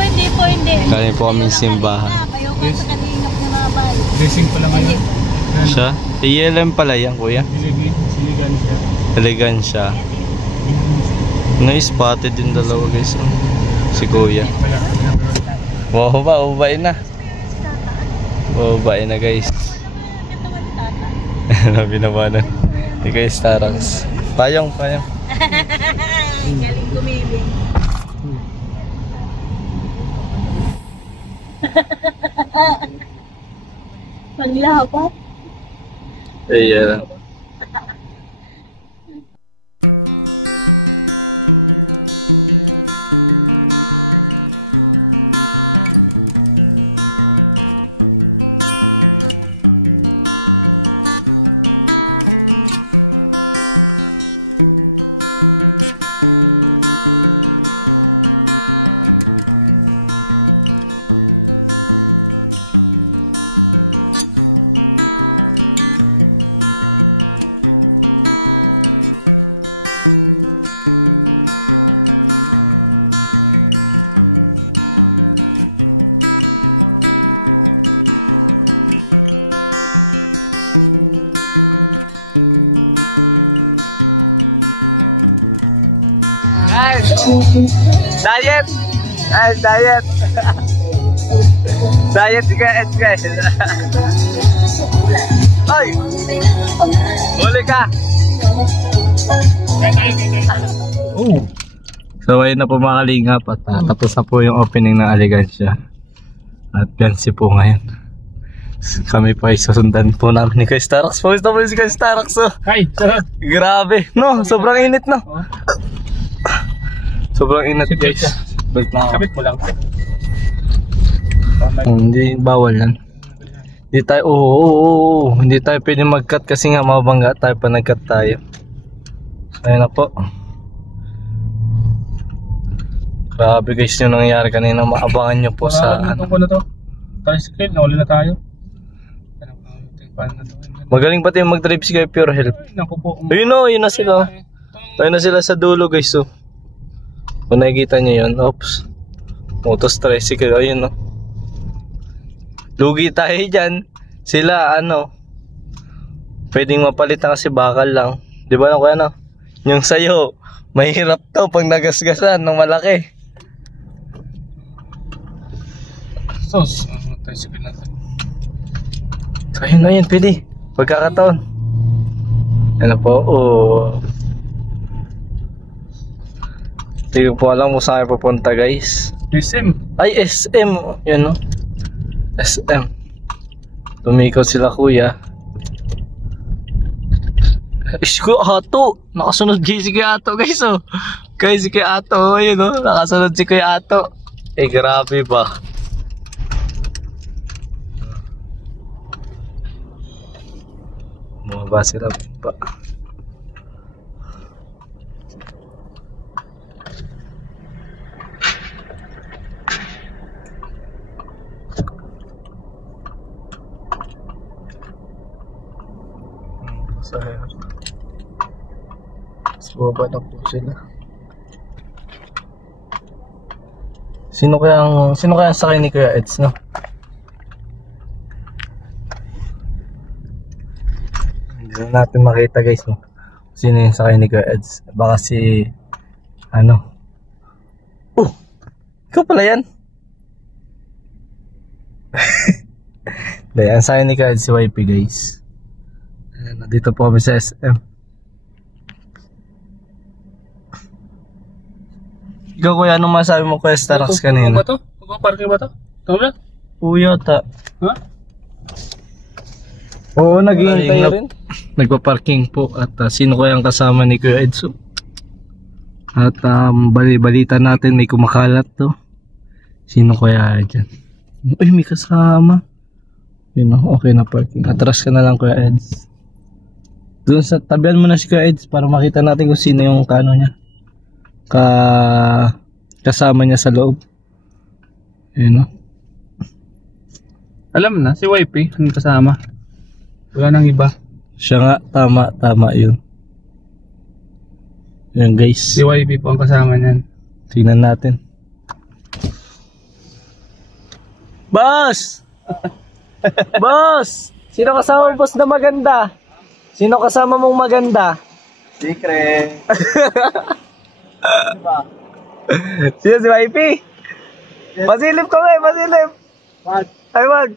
hindi po, hindi. Dahil po Ayaw kami ng simbahan. kalingap. Ayaw ko sa kalingap ni Mabay. Blessing pala ngayon. Ayan. Siya? ELM pala yan, kuya. Sinigan siya. Elegan siya. Na-spotted din dalawa guys. Si kuya. Wow ba? Ubain na. Ubain na guys. Nabi naman na. Ikaw yung Starax. Payong. Galing gumiling. Panlapat. Yeah. Diet! Ay, diet! Diet guys! Ay! Huli ka! Oh! So ayun na po mga kalingap at tapos na po yung opening ng Aligansya. At gansi po ngayon. Kami pa ay susundan po namin ni Kuya Starax. Pawis na po si Kuya Starax. Hi! Sarap! Grabe! No, sobrang init no! Sobrang init guys. Kapit mo lang. Hindi, bawal yan. Hindi tayo, hindi tayo pwede mag-cut kasi nga mabangga tayo pa nag-cut tayo. Ayun na po. Grabe guys yung nangyayari kanina, maabangan nyo po sa... Ano ko na to? Tricycle, nawala na tayo. Magaling pa tayo mag-drive si Kuya Pure Health. Ayun o, yun na sila. Ayun na sila sa dulo guys o. Kung nakikita nyo yun, oops. Motos tricycle, ayun o. Lugi tayo dyan. Sila pwedeng mapalitan kasi bakal lang. Di ba na kuya no? Yung sayo, mahirap to pag nagasgasan ng malaki. So, tricycle natin. Ayun na yun, pwede. Pagkakataon. Ano po, Hindi ko po alam kung saan pupunta guys. SM. Ay, SM. Yan no. SM. Tumikot sila kuya. Ish ko Ato. Nakasunod si Kuya Ato guys oh. Guys si Kuya Ato yun oh. Nakasunod si Kuya Ato. Eh grabe ba. Mga sila pa. So, baba na po sila. Sino kaya sakay ni Kuya Eds, no? Hindi na natin makita guys, no? Sino yung sakay ni Kuya Eds? Baka si ikaw pala yan. Dahil ang sakay ni Kuya Eds si YP guys. Dito po kami sa SM. Ikaw kuya, anong masabi mo Kuya Starax kanina? Ano ba to? Magpaparking ba to? Ito na? Uy yata. Ha? Oo, naghihintay rin. Nagpa-parking po at sino kaya ang kasama ni Kuya Edso? At balita natin may kumakalat to. Sino kaya dyan? Uy, may kasama. Yun o, okay na parking. Atras ka na lang Kuya Eds. Doon sa tabihan mo na si Kuya Eds para makita natin kung sino yung niya. Kasama niya sa loob. Yun o. Alam na, si YP ang kasama. Wala nang iba. Siya nga, tama yun. Yan guys. Si YP po ang kasama niyan. Tingnan natin. Boss! Boss! Sino kasama mo, boss, na maganda? Sino kasama mong maganda? Secret. Sino si YP? Masilip ko eh, masilip! Wag. Ay, wag!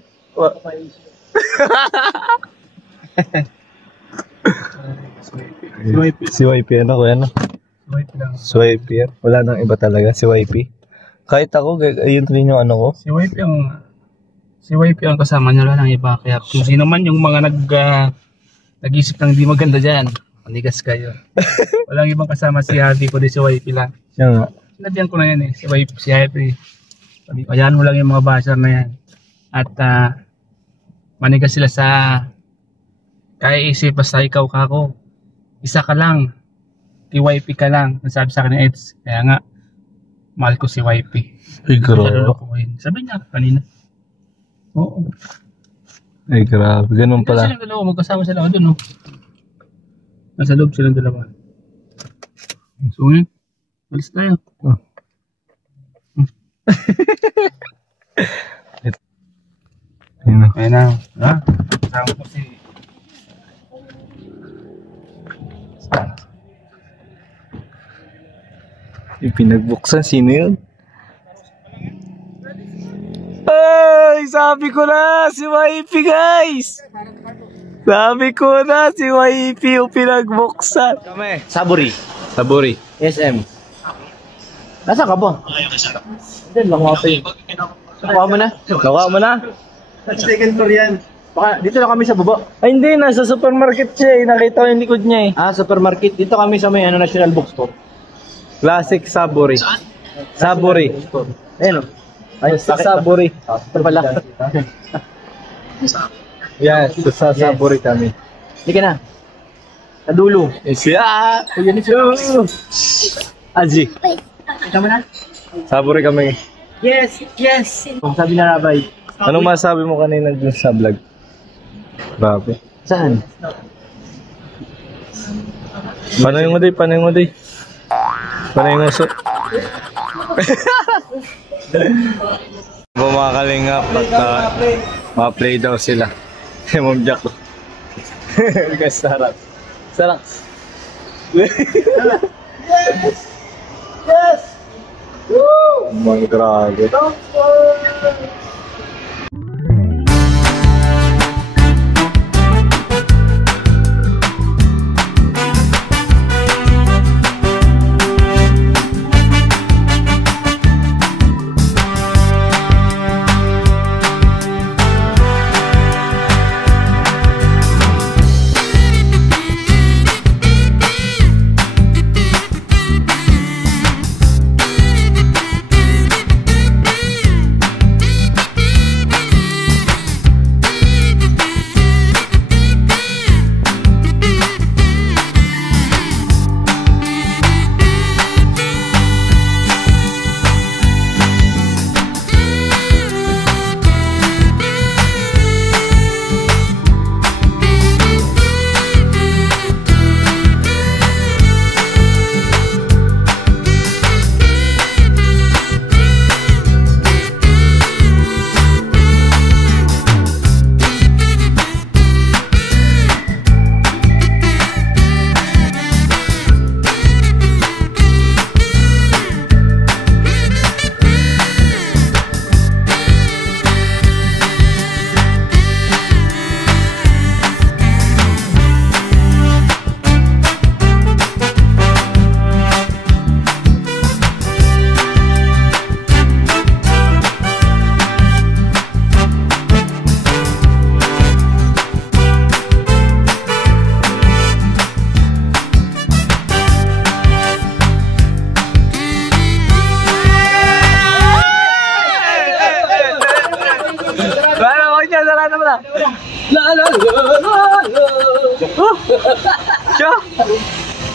Si YP, ano ko yan? Wait lang. Si YP yan. Wala nang iba talaga, si YP. Kahit ako, ayun rin yung ano ko. Si YP ang kasama niya lang ng iba. Kaya kung sino man yung mga nag-isip ng di maganda dyan, manigas kayo. Walang ibang kasama si Hadi, kundi si YP lang. Yan nga. Sinabihan ko na yan eh, si YP, si Hadi. Sabi ko, ayan mo lang yung mga basher na yan. At manigas sila sa kaya isip, basta ikaw ka ako. Isa ka lang. YP ka lang. Sabi sa akin ni Eds. Kaya nga, mahal ko si YP. Ay, grabe. Sabi niya kanina. Oo. Ay, grabe. Ganun pala. Silang dalawa, magkasama sila ako dun, oh. Nasa loob silang dalawa. So, ngayon, alis tayo. Oh. Ayan na. Ha? Kasama ko si... Yung pinagbuksan, sino yun? Ay, sabi ko na, si YP, guys! Sabi ko na, si YP yung pinagbuksan. Kami. Saburi. Saburi. SM. Nasaan ka ba? Diyan lang ako eh. Nakuha mo na? Nakuha mo na? Second floor yan. Baka, dito lang kami sa baba. Ay, hindi. Nasa supermarket siya eh. Nakita ko yung likod niya eh. Ah, supermarket. Dito kami sa may National Bookstore. Classic Saburi. Saburi. Ayun o. Ay, sa Saburi. Ito pala. Yes, sa Saburi kami. Hindi ka na. Sa dulo. Siya! Aji. Tama na? Saburi kami. Yes! Yes! Sabi na Rabay. Anong masabi mo kanina dun sa vlog? Grabe. Saan? Panoy mo day, panoy mo day. Panoy mo siya. Bumakalinga. Play daw sila. Mong Jack. Guys, sarap. Sarap. Yes! Yes! Woo! Mga grabe. Don't go!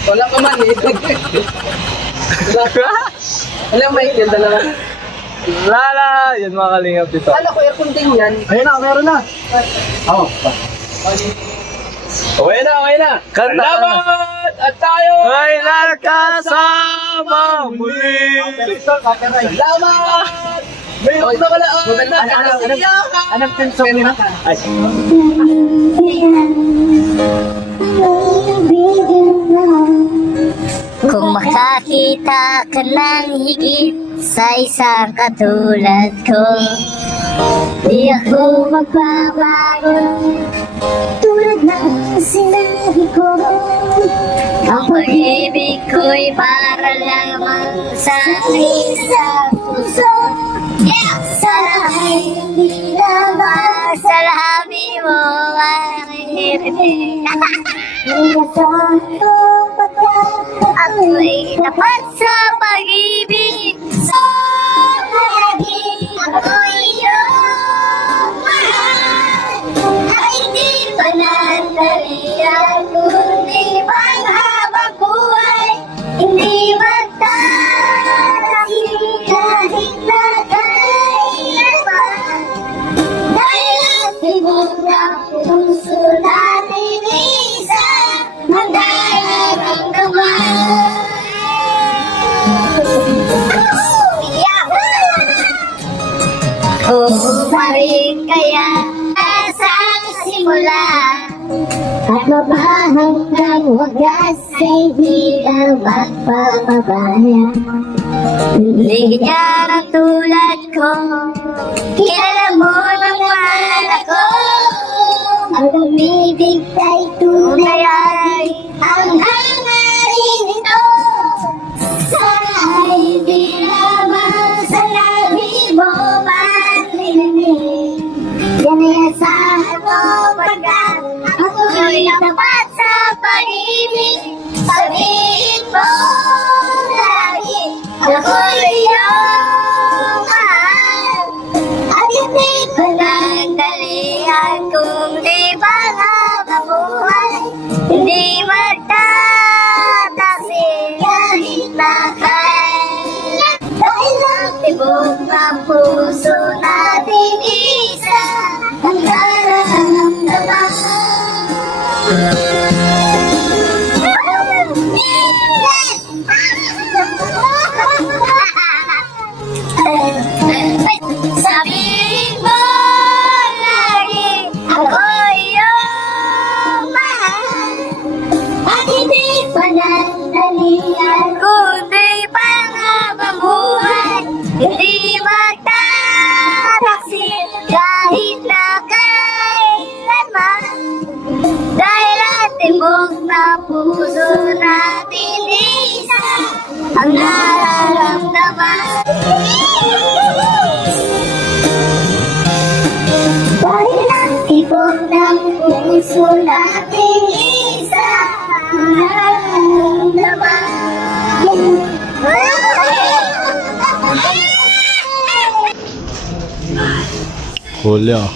Wala ka man eh. Wala ka? Alam may ganda naman. Lala! Yan mga kalingap dito. Ano ko aircon din yan? Ayun na, meron na. Oo. Okay na! Salamat! At tayo ay nagkasama muli! Salamat! Meron na kalaan. Anong tenso mo ka? Ay. Kung makakita ka ng higit sa isang katulad ko, di ako magbabago. Tulad ng sinabi ko, ang pag-ibig ko'y para lamang sa isang puso. Sana ay hindi lamang sa labi mo aking ngiti. Inasahan ko pagkat ako'y tapat sa pag-ibig. So, lagi ako'y iyong mahal. At hindi pa natalian, kundi panghabang buhay. Hindi magtatagal kahit na kailanman. Dahil ang tibok ng puso natin isa ang nararamdaman. Kung maring kaya sa simula at mapahanggang wagas ay di ka magpapabaya. Hindi ka na tulad ko, kaya mo naman ako. Ang umibig ay tunay ay ang hangarin ito. Sana ay hindi lamang sa labi mo marinig. Yan ay asahan ko pagkat ako'y tapat sa pag-ibig. Sabihin mo lagi ako'y iyong mahal. At hindi ko lang dalihan kung di ba nga mabuhay. Hindi magtatabi kahit na kailan. Dahil ang tibok ng puso natin isa ang nararamdaman. Sabihin mo lagi ako'y iyong mahal. At hindi pa nandalian kundi panghabang buhay. Hindi magtataksil kahit na kailanman. Dahil ang tibok ng puso natin isa ang nararamdaman. Dahil ang tibok ng puso natin isa ang nararamdaman. Huli ah.